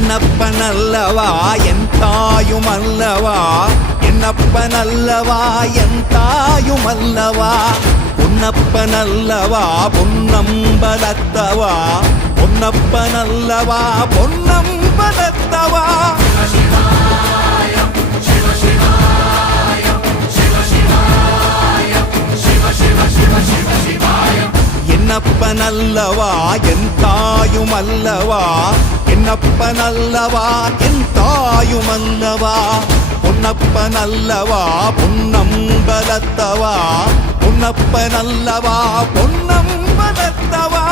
என்னப்பனல்லவா என் தாயுமல்லவா, என்னப்பனல்லவா என் தாயுமல்லவா, பொன்னப்பனல்லவா பொன்னம்பலத்தவா, பொன்னப்பனல்லவா பொன்னம்பலத்தவா. என்னப்பனல்லவா என் தாயுமல்லவா, என்னப்பனல்லவா என் தாயுமல்லவா, பொன்னப்பனல்லவா பொன்னம்பலத்தவா, பொன்னப்பனல்லவா பொன்னம்பலத்தவா.